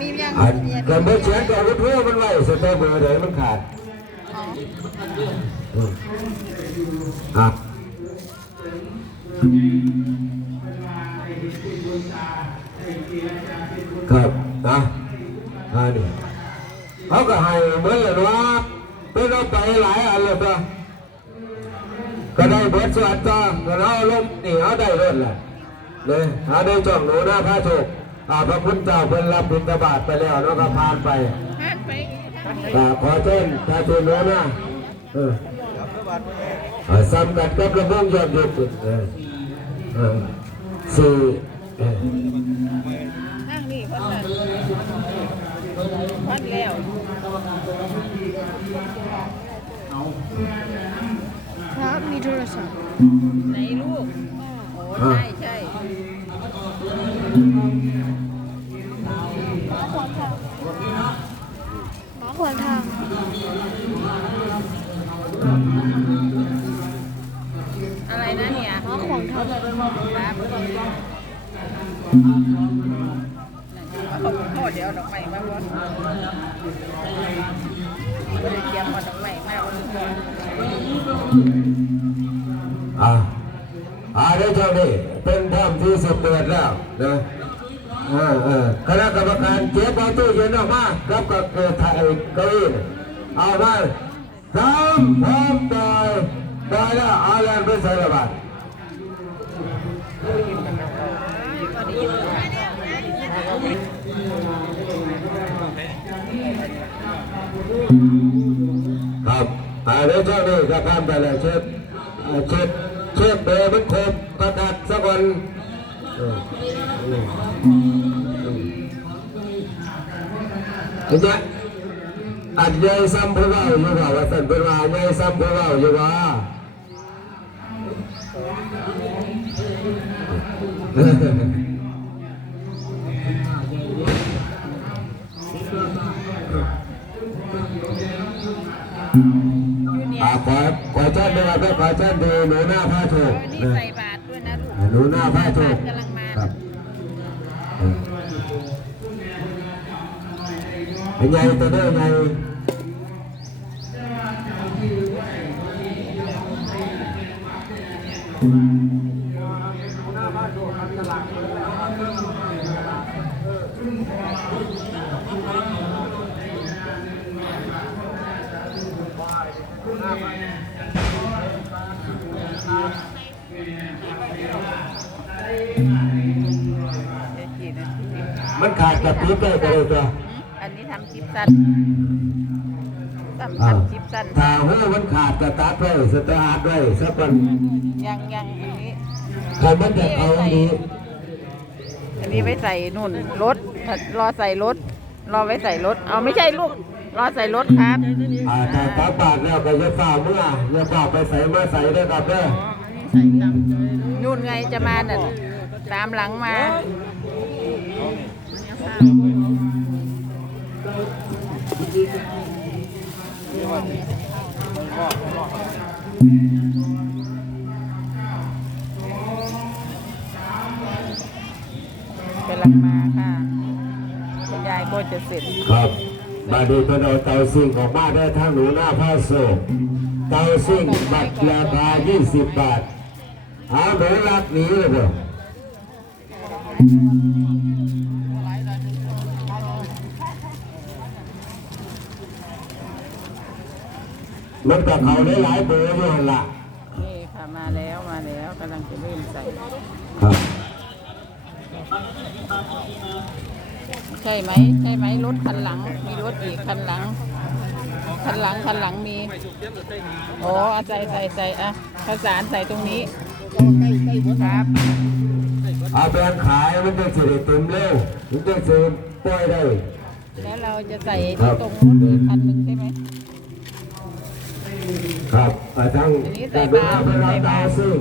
มียังอันมียังแต่เมื่อเชียนก็เอาเพื่อมันไว้สเตอร์เบอร์เดี๋ยวมันขาดอ๋ออืมอะครับนะอันนี้เขาก็ให้เหมือนเลยว่าเป็นเราไปหลายอันเลยตัวก็ได้เบิดสวัสดิ์จ้าก็เอาลมนี่เอาได้รถแหละเลยเอาได้จ่องหนูหน้าพระโชคอา พระคุณเจ้าเพิ่นรับบิณฑบาตไปแล้วแล้วก็ผ่านไปผ่านไปทางนี้อ่าขอเช่นถ้าเช่นโน้นนะเอออ่าซ้ำกันกับระบบยอดยุดเออเออสี่เออทางนี้เพิ่นน่ะพันแล้วครับมีโทรศัพท์ไหนลูกโอ้ใช่ใช่ หมอควรทางอะไรนะเนี่ยหมอควรทางครับพ่อเดี๋ยวดอกไม้มาบนไม่ได้เตรียมมาดอกไม้มาบนอ่าอ่าได้เท่านี้เป็นถ้ำที่สิบเปิดแล้วนะ เออเออคณะกรรมการเจ็บเอาตู้เย็นออกมาครับกับเกิดไทยเก้าอี้เอามาสามพร้อมต่อยต่อยแล้วเอาแรงไปใส่ระบาดครับอ่าเดี๋ยวเจ้านี่จะทำไปเลยเช็ดเช็ดเช็ดเบอร์มันคมประกาศสักวันเอออืมอืม เห็นไหมอันใหญ่ซ้ำพวกเราอยู่ว่าว่าสันเป็นว่าใหญ่ซ้ำพวกเราอยู่ว่าอยู่เนี่ยอ่าขอขอเชิญด้วยครับขอเชิญดูหนูหน้าผ้าโชคนี่นะใส่บาตรด้วยนะลูกหนูหน้าผ้าโชคกำลังมาครับ เป็นไงตัวเด้ไงเดี๋ยวจีนะมันขาดกับปี๊บได้ไปเลยตัวอันนี้ทำจิบ สั้นทำอ่าทำจิบสั้นถ้าหัวมันขาดกับตัดไว้สตาร์ทไว้สักวันยังยังอันนี้ถ้ามันจะเอาอันนี้ อันนี้ไว้ใส่นุ่นรถรอใส่รถ รอไว้ใส่รถ เอาไม่ใช่ลูก รอใส่รถครับอ่าถ้าตับบาทแล้วก็จะฝ่าเมื่ออย่าฝ่าไปใส่มาใส่ได้ครับเด้อนุ่นไงจะมาน่ะตามหลังมา ลังมาค่ะคุณยายก็จะเสร็จครับ มาดูตัวเอาเตาซิ่งออกมาได้ทั้งหนูหน้าผ้าโศกเตาซิ่งบัตรราคา20 บาท หาหนูรักหนีเลยเด้อมันกับเขาได้หลายเบอร์อยู่หั่นล่ะนี่ค่ะมาแล้วมาแล้วกำลังจะเริ่มใส่ครับ ใช่ไหมใช่ไหมรถคันหลัง มีรถอีกคันหลัง คันหลังคันหลังมีโอ้เอาใส่ใส่ใส่อะข้าวสารใส่ตรงนี้ครับเอาแบงขายมันจะสิได้เต็มเร็วมันจะสิปล่อยได้แล้วเราจะใส่ครัที่บตรงรถอีกคันหนึ่งใช่ไหมครับอ่าทั้งอันนี้ใส่บาตรทั้งใส่บาตรซึ่ง